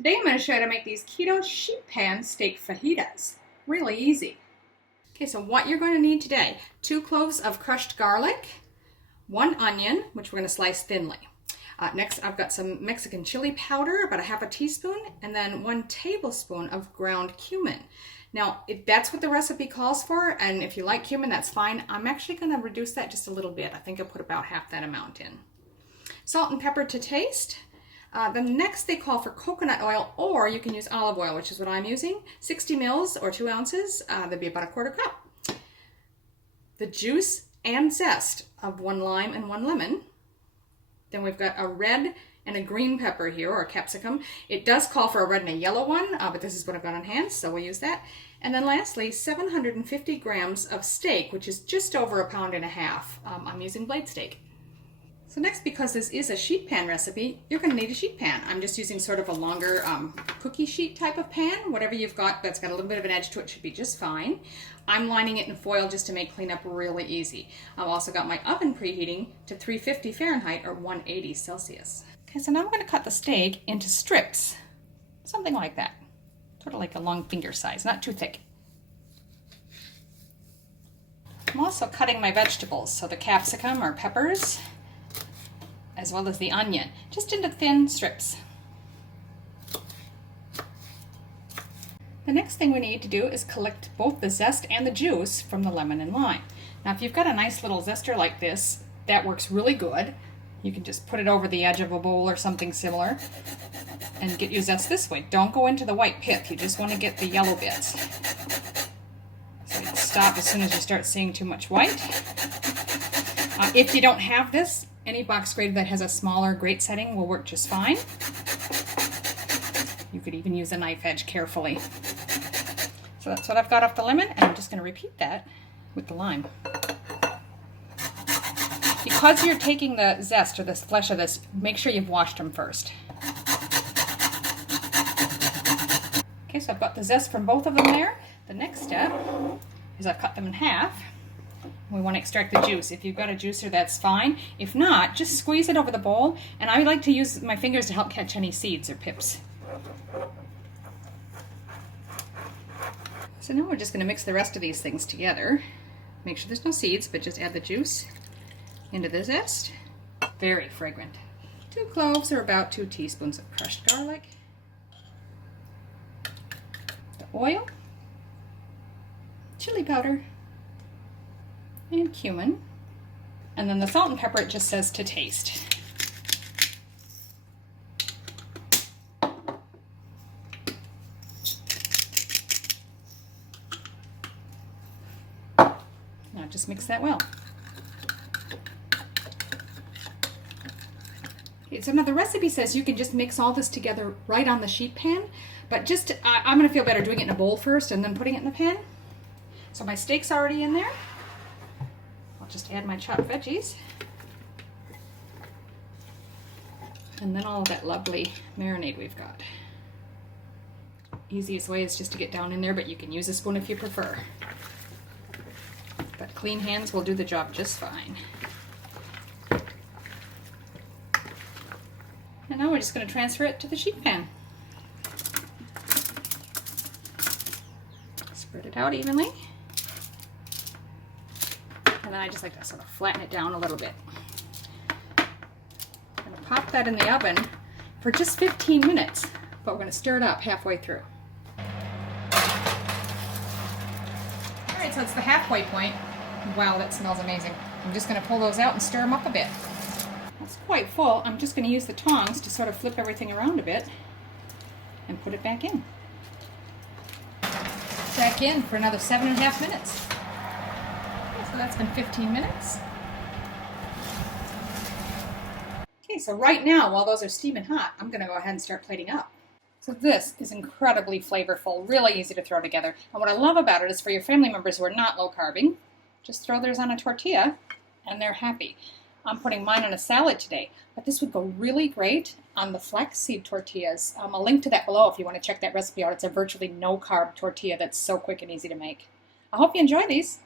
Today I'm going to show you how to make these keto sheet pan steak fajitas. Really easy. Okay, so what you're going to need today, 2 cloves of crushed garlic, 1 onion, which we're going to slice thinly. Next I've got some Mexican chili powder, about a half a teaspoon, and then 1 tablespoon of ground cumin. Now, that's what the recipe calls for, and if you like cumin, that's fine. I'm actually going to reduce that just a little bit. I think I'll put about half that amount in. Salt and pepper to taste. Then next they call for coconut oil, or you can use olive oil, which is what I'm using. 60 mils or 2 ounces, that'd be about a quarter cup. The juice and zest of 1 lime and 1 lemon. Then we've got a red and a green pepper here, or capsicum. It does call for a red and a yellow one, but this is what I've got on hand, so we'll use that. And then lastly, 750 grams of steak, which is just over 1.5 pounds. I'm using blade steak. So next, because this is a sheet pan recipe, you're going to need a sheet pan. I'm just using sort of a longer cookie sheet type of pan. Whatever you've got that's got a little bit of an edge to it should be just fine. I'm lining it in foil just to make cleanup really easy. I've also got my oven preheating to 350 Fahrenheit or 180 Celsius. Okay, so now I'm going to cut the steak into strips, something like that. Sort of like a long finger size, not too thick. I'm also cutting my vegetables, so the capsicum or peppers, as well as the onion, just into thin strips. The next thing we need to do is collect both the zest and the juice from the lemon and lime. Now, if you've got a nice little zester like this, that works really good. You can just put it over the edge of a bowl or something similar and get your zest this way. Don't go into the white pith, you just want to get the yellow bits. So you stop as soon as you start seeing too much white. If you don't have this, any box grater that has a smaller grate setting will work just fine. You could even use a knife edge carefully. So that's what I've got off the lemon, and I'm just going to repeat that with the lime. Because you're taking the zest or the flesh of this, make sure you've washed them first. Okay, so I've got the zest from both of them there. The next step is I've cut them in half. We want to extract the juice. If you've got a juicer, that's fine. If not, just squeeze it over the bowl, and I like to use my fingers to help catch any seeds or pips. So now we're just going to mix the rest of these things together. Make sure there's no seeds, but just add the juice into the zest. Very fragrant. 2 cloves or about 2 teaspoons of crushed garlic. The oil. Chili powder. And cumin. And then the salt and pepper, it just says to taste. Now just mix that well. Okay, so now the recipe says you can just mix all this together right on the sheet pan, but I'm going to feel better doing it in a bowl first and then putting it in the pan. So my steak's already in there. Just add my chopped veggies, and then all of that lovely marinade we've got. Easiest way is just to get down in there, but you can use a spoon if you prefer. But clean hands will do the job just fine. And now we're just going to transfer it to the sheet pan. Spread it out evenly. And then I just like to sort of flatten it down a little bit. I'm going to pop that in the oven for just 15 minutes, but we're going to stir it up halfway through. Alright, so it's the halfway point. Wow, that smells amazing. I'm just going to pull those out and stir them up a bit. It's quite full. I'm just going to use the tongs to sort of flip everything around a bit and put it back in. Back in for another 7.5 minutes. So that's been 15 minutes. Okay, so right now, while those are steaming hot, I'm going to go ahead and start plating up. So this is incredibly flavorful, really easy to throw together. And what I love about it is for your family members who are not low-carbing, just throw theirs on a tortilla and they're happy. I'm putting mine on a salad today, but this would go really great on the flaxseed tortillas. I'll link to that below if you want to check that recipe out. It's a virtually no-carb tortilla that's so quick and easy to make. I hope you enjoy these.